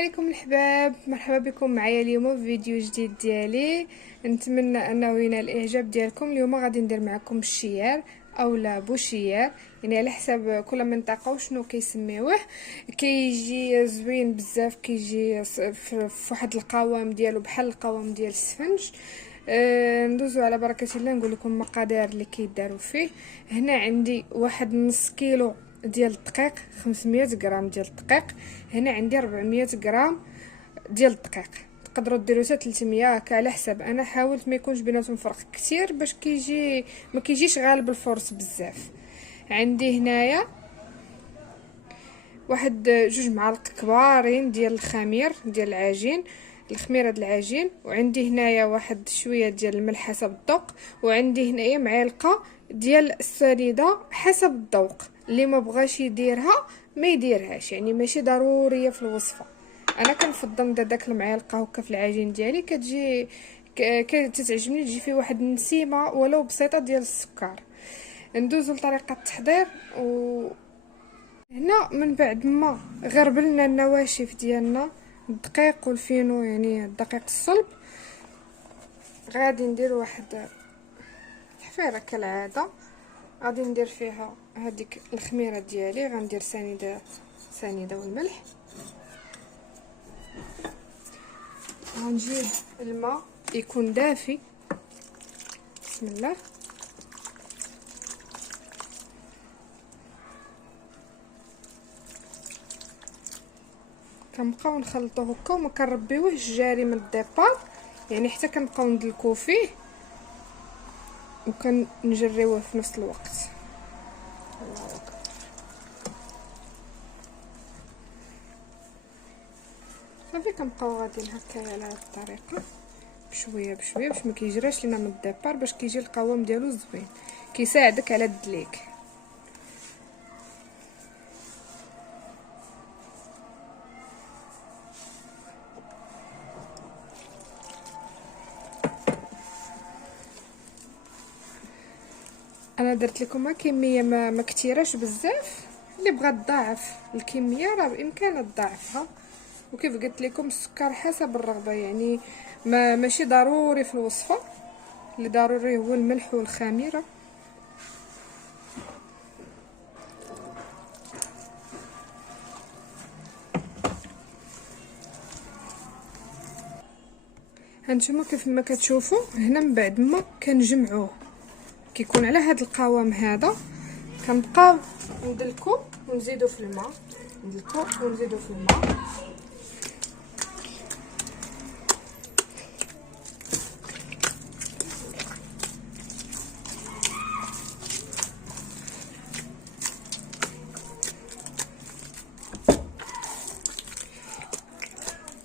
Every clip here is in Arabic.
عليكم الحباب، مرحبا بكم معايا اليوم في فيديو جديد ديالي. نتمنى انه ينال الاعجاب ديالكم. اليوم غادي ندير معكم الشيار اولا بوشيار، يعني على حساب كل منطقه وشنو كيسميوه. كيجي زوين بزاف، كيجي في واحد القوام ديالو بحال القوام ديال السفنج. ندوزو على بركه الله. نقول لكم المقادير اللي كيداروا فيه. هنا عندي واحد نص كيلو ديال الدقيق، 500 غرام ديال الدقيق. هنا عندي 400 غرام ديال الدقيق. تقدروا ديروا حتى 300 هكا على حسب. انا حاولت ما يكونش بيناتهم فرق كتير باش ما كيجيش غالب الفرص بزاف. عندي هنايا واحد 2 معالق كبارين ديال الخمير ديال العجين، الخميره ديال العجين. وعندي هنايا واحد شويه ديال الملح حسب الذوق. وعندي هنايا معلقه ديال السنيده حسب الذوق. اللي ما بغاش يديرها ما يديرهاش، يعني ماشي ضروريه في الوصفه. انا كنفضل ندير داك المعلقه هكا في العجين ديالي، كتجي كتعجبني تجي فيه واحد النسيمه ولو بسيطه ديال السكر. ندوزو لطريقه التحضير. هنا من بعد ما غربلنا النواشف ديالنا، الدقيق والفينو يعني الدقيق الصلب، غادي ندير واحد حفيره كالعاده. غادي ندير فيها هذيك الخميره ديالي، غندير سنيده والملح. غنجيب الماء يكون دافي، بسم الله. كنبقاو نخلطوه هكا وما كنربيوهش جاري من الديبار، يعني حتى كنبقاو ندلكو فيه وكنجريوه في نفس الوقت. الله اكبر. صافي كنبقاو غاديين هكايا على هاد الطريقه بشويه بشويه باش ما كيجراش لينا من الديبار، باش كيجي القوام ديالو زوين، كيساعدك على الدليك. انا درت لكم كميه ما كثيراش بزاف. اللي بغى تضاعف الكميه راه بامكانها تضاعفها، وكيف قلت لكم السكر حسب الرغبه، يعني ماشي ضروري في الوصفه. اللي ضروري هو الملح والخميره. هانتوما كيف ما كتشوفوا هنا من بعد ما كنجمعوه كيكون على هذا القوام هذا، كنبقاو ندلكو ونزيدو في الماء، ندلكو ونزيدو في الماء.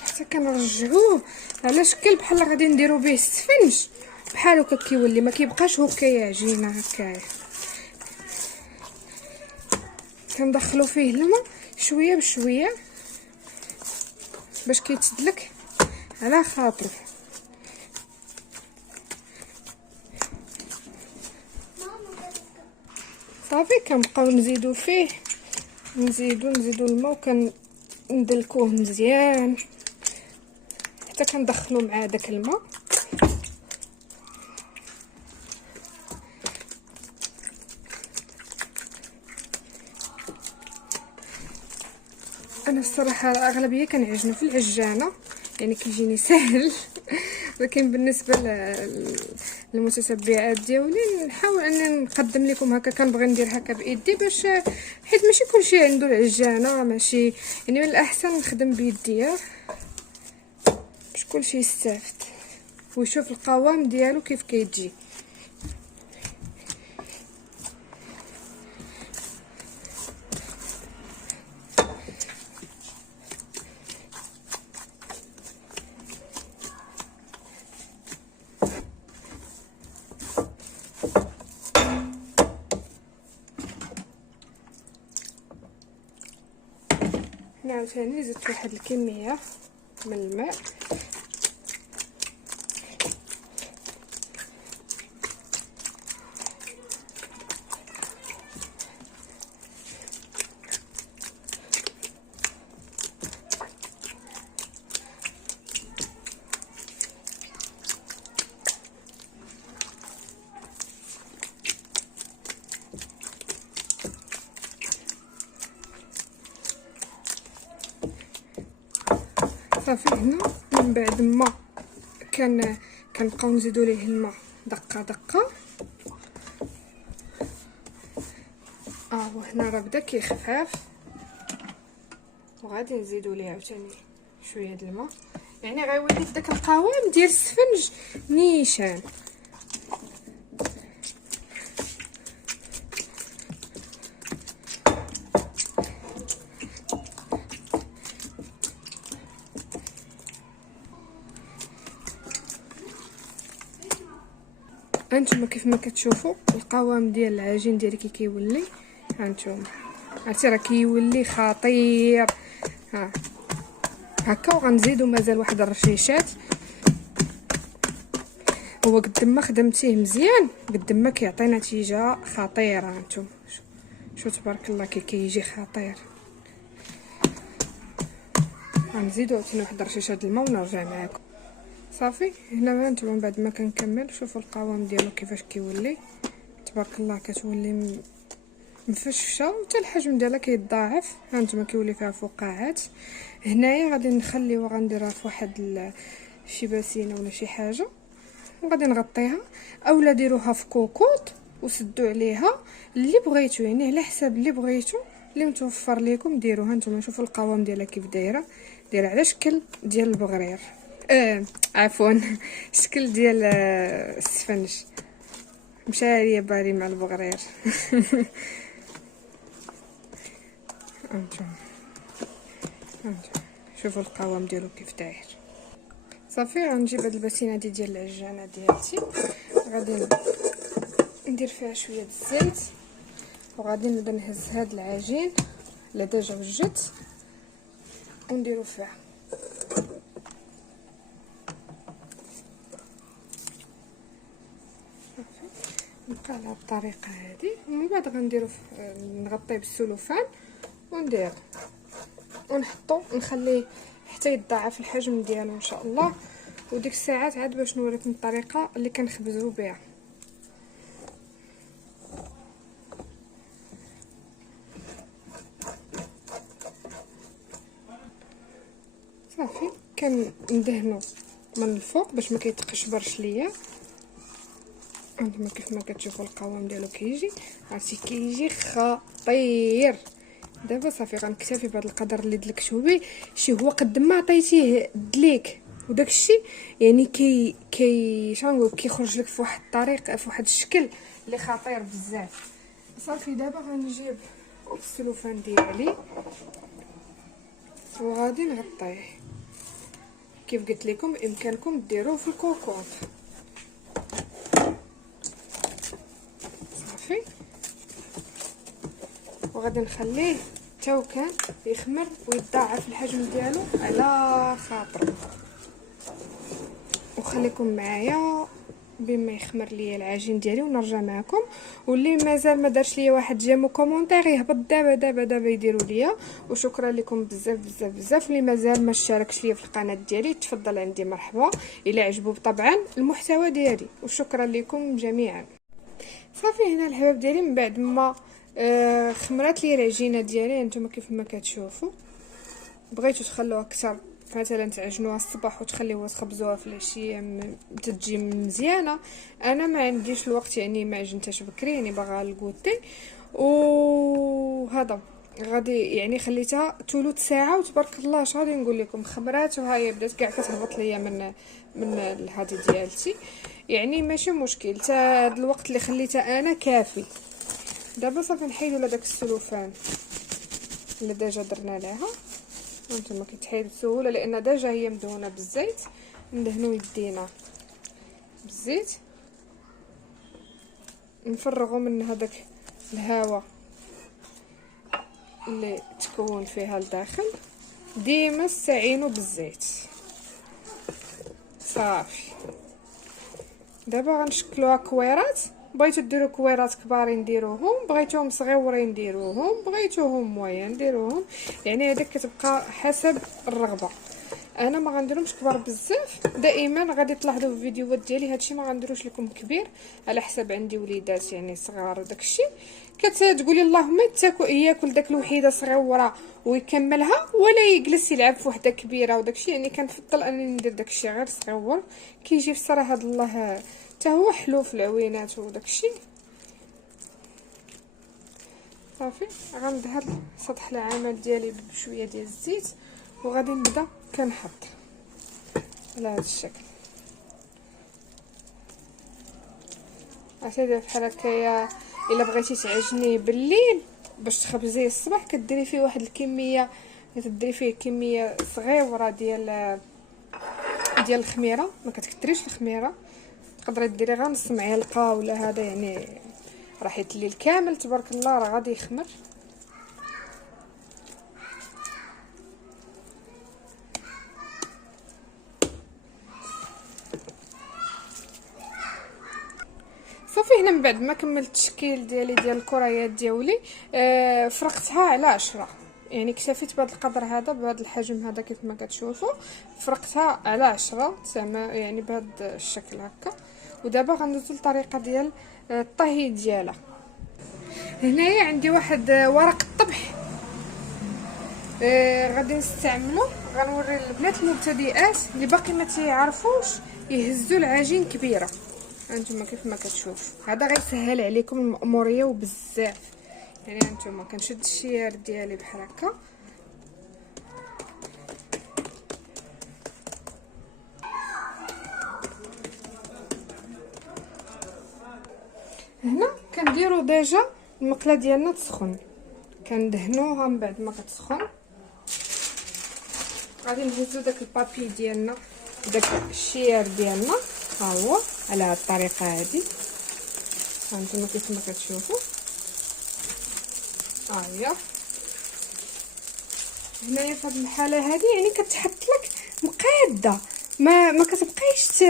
حتى كنرجعوه على شكل بحال غادي نديرو به السفنج، بحال هكا كيولي ما كيبقاش هكايا عجينه هكايا. كندخلو فيه الماء شويه بشويه باش كيتدلك على خاطره. صافي كنبقاو نزيدو فيه، نزيدو الماء وكندلكوه مزيان حتى كندخلو مع داك الماء. انا الصراحه الاغلبيه كنعجنو في العجانه، يعني كيجيني سهل. ولكن بالنسبه للمتتبعات ديالي نحاول اني نقدم لكم هكا. كنبغي ندير هكا بايدي باش حيت ماشي كلشي عنده العجانه، ماشي يعني من الاحسن نخدم بيديا باش كلشي يستافد ويشوف القوام ديالو كيف كيجي. هنا عاوتاني زدت واحد الكميه من الماء. صافي. هنا من بعد ما كنبقاو نزيدو ليه الماء دقه دقه. وهنا راه بدا كيخفاف، وغادي نزيدو ليه عاوتاني شويه د الماء، يعني غيولي داك القوام ديال السفنج نيشان. هانتوما كيف ما كتشوفوا القوام ديال العجين ديالي كي كيولي، هانتوما عرفتي راه كيولي خطير. هكا. وغنزيدو مازال واحد الرشيشات. هو قد ما خدمتيه مزيان قد ما كيعطي نتيجه خطيره. هانتوما شو تبارك الله كيجي خطير. غنزيدو عاوتاني واحد الرشيشه د الماء ونرجع معاكم. صافي. هنا هانتوما من بعد ما كنكمل شوفوا القوام ديالو كيفاش كيولي، تبارك الله كتولي مفشفشه وحتى الحجم ديالها كيتضاعف. هانتوما كيولي فيها فقاعات. هنايا غادي نخليوها غنديرها في واحد شي باسينه ولا شي حاجه وغادي نغطيها، اولا ديروها في كوكوط وسدوا عليها اللي بغيتو، يعني على حساب اللي بغيتو اللي متوفر لكم ديروها. هانتوما شوفوا القوام ديالها كيف دايره على شكل ديال البغرير، عفوا شكل ديال السفنج. مشاريه باري مع البغرير. شوفوا القوام ديالو كيف داير. صافي. غنجيب هاد الباسينه ديال العجانه ديالتي، غادي ندير فيها شويه الزيت، وغادي نبدا نهز هاد العجين اللي ديجا وجدت ونديرو فيها. نبقى على الطريقه هذه، ومن بعد غنديرو نغطيه بالسلوفان وندير ونحطو نخليه حتى يتضاعف الحجم ديالو ان شاء الله. وديك الساعات عاد باش نوريكم الطريقه اللي كنخبزو بها. صافي. كندهنو من الفوق باش ما كيتقشبرش ليا. هانتوما كيف ما كتشوفوا القوام ديالو كيجي، عرفتي كيجي خطير. دابا صافي غنكتفي بهذا القدر اللي دلكتو به. شي هو قد ما عطيتيه دليك وداك الشيء يعني شنقول كيخرج لك في واحد الطريقه، في واحد الشكل اللي خطير بزاف. صافي. دابا غنجيب السلوفان ديالي وغادي نغطيه. كيف قلت لكم بامكانكم ديروه في الكوكوط. صافي. وغادي نخليه حتى كان يخمر ويتضاعف الحجم ديالو على خاطر. وخليكم معايا بما يخمر ليا العجين ديالي ونرجع معكم. واللي مازال ما دارش ليا واحد جيم وكومونتير يهبط دابا يديروا ليا. وشكرا لكم بزاف بزاف بزاف. اللي مازال ما اشتركش ليا في القناه ديالي تفضل عندي مرحبا الى عجبو طبعا المحتوى ديالي. وشكرا لكم جميعا. صافي. هنا الحباب ديالي من بعد ما خمرات لي العجينه ديالي، نتوما كيف ما كتشوفوا بغيتو تخلوها اكثر مثلا تعجنوها الصباح وتخليوها تخبزوها في العشيه تتجي مزيانه. انا ما عنديش الوقت، يعني ما عجنتهاش بكري، يعني باغا الكوتي. وهذا غادي يعني خليتها ثلث ساعه وتبارك الله اش غادي نقول لكم خمرات، وهاي بدات كاع كتهبط ليا من هذه ديالتي، يعني ماشي مشكل. حتى هذا الوقت اللي خليتها انا كافي. دابا صافي نحيدو لهداك السلوفان اللي ديجا درنا لها. هانتوما كيتحيد بسهوله لان ديجا هي مدهونه بالزيت. ندهنو يدينا بالزيت، نفرغو من هذاك الهواء اللي تكون فيها لداخل. ديما استعينوا بالزيت. صافي. دابا غنشكلوها كويرات. بغيتو ديروا كويرات كبارين ديروهم، بغيتوهم صغيورين ديروهم، بغيتوهم موين ديروهم، يعني هذاك كتبقى حسب الرغبه. انا ما غنديرهمش كبار بزاف. دائما غادي تلاحظوا في الفيديوهات ديالي هادشي ما غنديروش لكم كبير، على حسب عندي وليدات يعني صغار وداكشي. كتقولي اللهم ياكل داك الوحيده صغيره ويكملها، ولا يجلس يلعب في وحده كبيره وداكشي. يعني كنفضل انني ندير داكشي غير صغيور، كيجي في الصراحه هاد الله حتى هو حلو في العوينات وداكشي. صافي غندهن سطح العمل ديالي بشويه ديال الزيت، وغادي نبدا كنحط على هذا الشكل. عرفتي بحال هكايا. الا بغيتي تعجنيه بالليل باش تخبزيه الصباح، كديري فيه واحد الكميه، كتديري فيه كميه صغيره ديال الخميره. ما كتكثريش الخميره، تقدري ديري غير نص معلقه ولا هذا، يعني راه الليل كامل تبارك الله راه غادي يخمر. صافي هنا من بعد ما كملت التشكيل ديالي ديال الكريات ديالي، فرقتها على 10. يعني اكتفيت بهذا القدر هذا، بهذا الحجم هذا كيف ما كتشوفوا. فرقتها على 10 يعني بهذا الشكل هكا. ودابا غندوزو للطريقه ديال الطهي ديالها. هنايا عندي واحد ورق الطبح، غادي نستعملو. غنوري البنات المبتدئات اللي باقي ما تيعرفوش يهزوا العجين كبيره. هانتوما كيف ما كتشوف، هذا غيسهل عليكم المأموريه وبزاف. يعني هانتوما كنشد الشيار ديالي بحال هكا، هنا كنديروا ديجا المقله ديالنا تسخن، كندهنوها من بعد ما كتسخن. غادي نهزو داك البابي ديالنا، داك الشيار ديالنا، ها هو على هاد الطريقه هادي. هانتوما كيف ما كتشوفوا. ها هي هنايا في هاد الحاله هادي، يعني كتحط لك مقاده، ما كتبقايش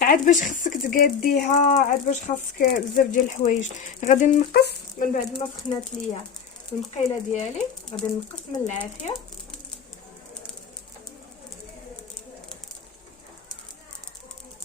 عاد باش خصك تقاديها، عاد باش خاصك بزاف ديال الحوايج. غادي نقص من بعد ما سخنات ليا المقيله ديالي، غادي نقص من العافيه.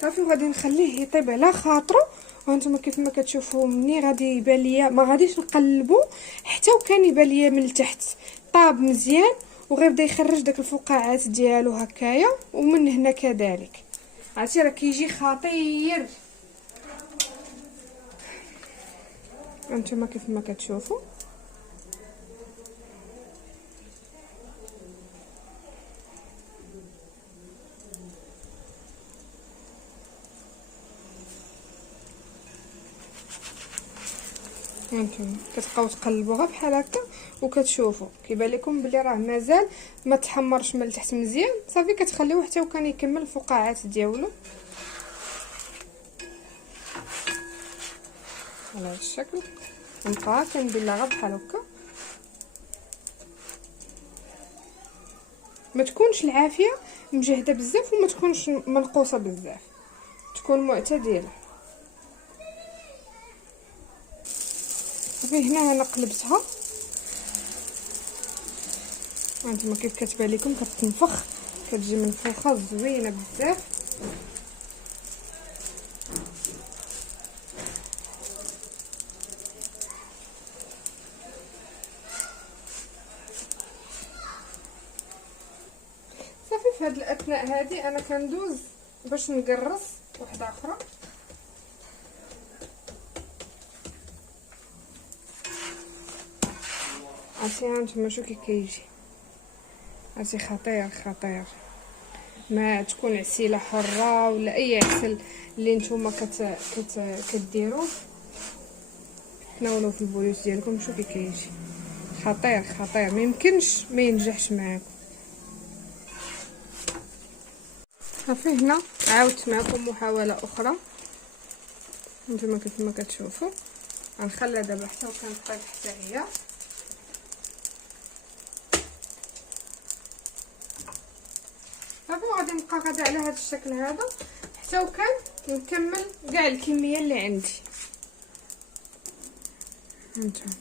صافي وغادي نخليه يطيب على خاطرو. وانتم كيف ما كتشوفوا مني غادي يبان ليا، ما غاديش نقلبو حتى وكان يبان ليا من التحت طاب مزيان، وغيبدا يخرج داك الفقاعات ديالو هكايا. ومن هنا كذلك عرفتي راه كيجي خطير. انتم كيف ما كتشوفوا. هانتوما كتبقاو تقلبوها بحال هكا، وكتشوفوا كيبان لكم بلي راه مازال ما تحمرش من التحت مزيان. صافي كتخليوه حتى وكان يكمل الفقاعات ديالو على هذا الشكل. نبقى كندير لها بحال هكا. ما تكونش العافيه مجهده بزاف وما تكونش منقوصه بزاف، تكون معتدله. صافي هنا انا قلبتها. هانتوما كيف كتبان لكم كتنفخ، كتجي منفوخه زوينه بزاف. صافي في هاد الاثناء هادي انا كندوز باش نقرص واحده اخرى. عرفتي هانتوما شو كيجي، عرفتي خطير خطير. ما تكون عسيله حره ولا اي عسل اللي نتوما كديروه تناولوه في البوليس ديالكم، شوفي كيجي خطير خطير، ما يمكنش ما ينجحش معاكم. صافي هنا عاودت معكم محاوله اخرى. نتوما كيف ما كتشوفوا غنخليها دابا حتى وكان طيب حتى هي. صافي غادي نبقى غدا على هذا الشكل هذا حتى وكان نكمل كاع الكميه اللي عندي. هانتوما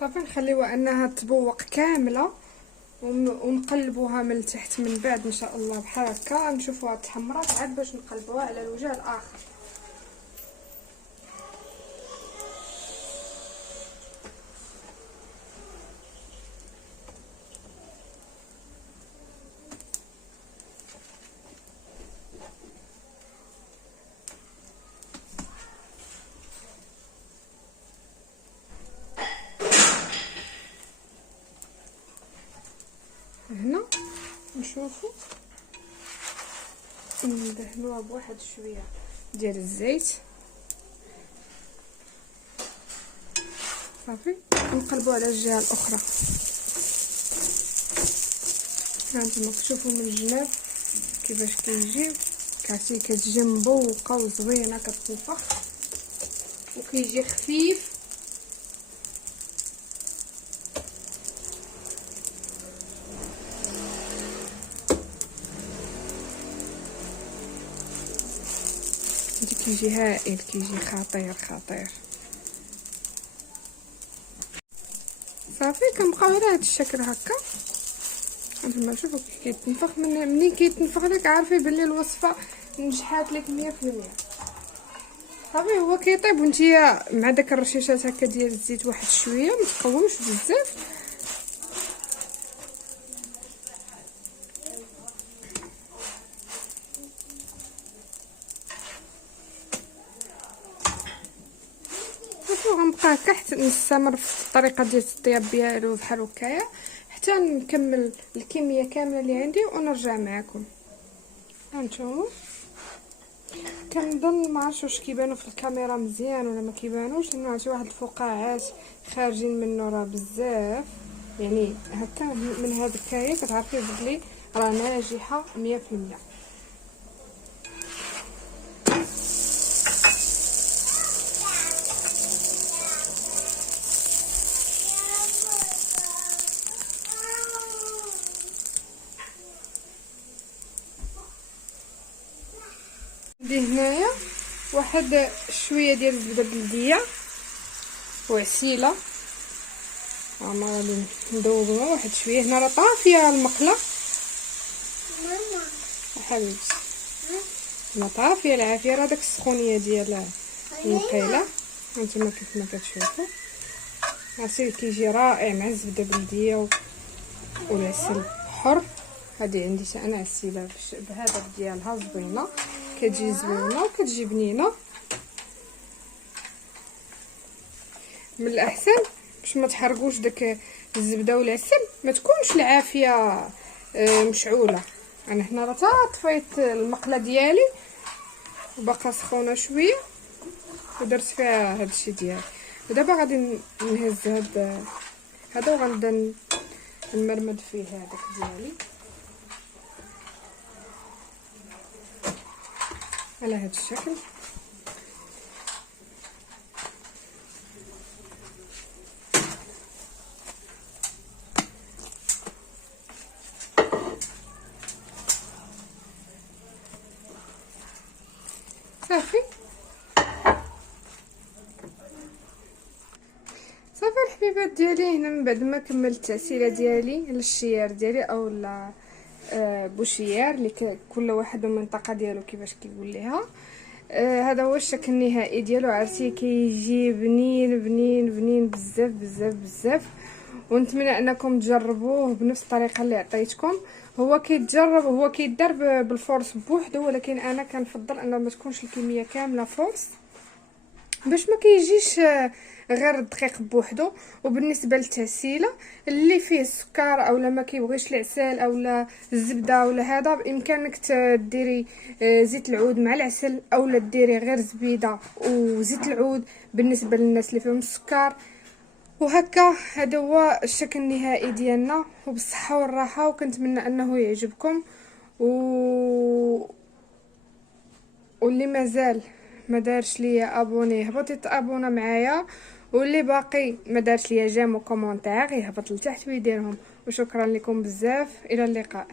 صافي نخليوها انها تبوق كامله ونقلبوها من التحت من بعد ان شاء الله بحال هكا نشوفوها تحمرات عاد باش نقلبوها على الوجه الاخر. هنا نشوفوا ندهنوها بواحد شويه ديال الزيت صافي ونقلبوا على الجهه الاخرى. هانتوما كتشوفوا من الجناب كيفاش كيجي كعرفتي كتجي مبوقه وزوينه كتنفخ وكيجي خفيف. كيجي هائل كيجي خطير خطير. صافي كنبقاو على هذا الشكل هكا. هانتوما شوفوا كي كيتنفخ منين كيتنفخ لك عارفه بلي الوصفه نجحات لك 100%. صافي هو كيطيب وانتيا مع داك الرشيشات هكا ديال الزيت واحد شويه متقومش بزاف. غنبقى هكا حتى نستمر في الطريقه ديال الطياب ديالو بحال هكايا حتى نكمل الكميه كامله اللي عندي ونرجع معكم. هانتوما كنظن ما عرفتش واش كيبانوا في الكاميرا مزيان ولا ما كيبانوش لانه عرفتي واحد الفقاعات خارجين منه راه بزاف يعني هكا من هاد الكايه كتعرفي بلي راه ناجحه 100%. ندير هنايا واحد شويه ديال الزبده بلديه وعسيله ما غادي ندوبوها واحد شويه. هنا راه طافيه المقله ماما حبيبتي هنا طافيه العافيه راه داك السخونيه ديال المقيله. هانتوما كيف ما كتشوفوا عرفتي كيجي رائع مع الزبده بلديه والعسل حر. هذه عندي حتى انا عسيله بهذا ديالها زوينه كتجي زوينه وكتجي بنينه. من الاحسن باش ما تحرقوش داك الزبده والعسل ما تكونش العافيه مشعوله. انا هنا راه طفيت المقله ديالي وباقا سخونه شويه ودرت فيها هادشي ديالي ودابا غادي نهز هذا وغنبدا نمرمد فيه هذاك ديالي على هذا الشكل. صافي الحبيبات ديالي هنا من بعد ما كملت التعسيله ديالي للشيار ديالي او لا بوشيار اللي كل واحد والمنطقه ديالو كيفاش كيقول ليها. هذا هو الشكل النهائي ديالو عرفتي كيجي بنين بنين بنين بزاف بزاف بزاف. ونتمنى انكم تجربوه بنفس الطريقه اللي عطيتكم. هو كيتجرب هو كيدار بالفورس بوحدو ولكن انا كنفضل انه ما تكونش الكميه كامله فورس باش ما كيجيش غير الدقيق بوحدو. وبالنسبه للتعسيله اللي فيه السكر اولا ما كيبغيش العسل اولا الزبده ولا هذا بامكانك تديري زيت العود مع العسل اولا ديري غير زبيده وزيت العود بالنسبه للناس اللي فيهم السكر. وهكا هذا هو الشكل النهائي ديالنا وبالصحه والراحه وكنتمنى انه يعجبكم. واللي مازال ما دارش ليا ابوني هبطي تابونا معايا واللي باقي ما دارش ليا جيم وكومونتير يهبط لتحت ويديرهم. وشكرا لكم بزاف الى اللقاء.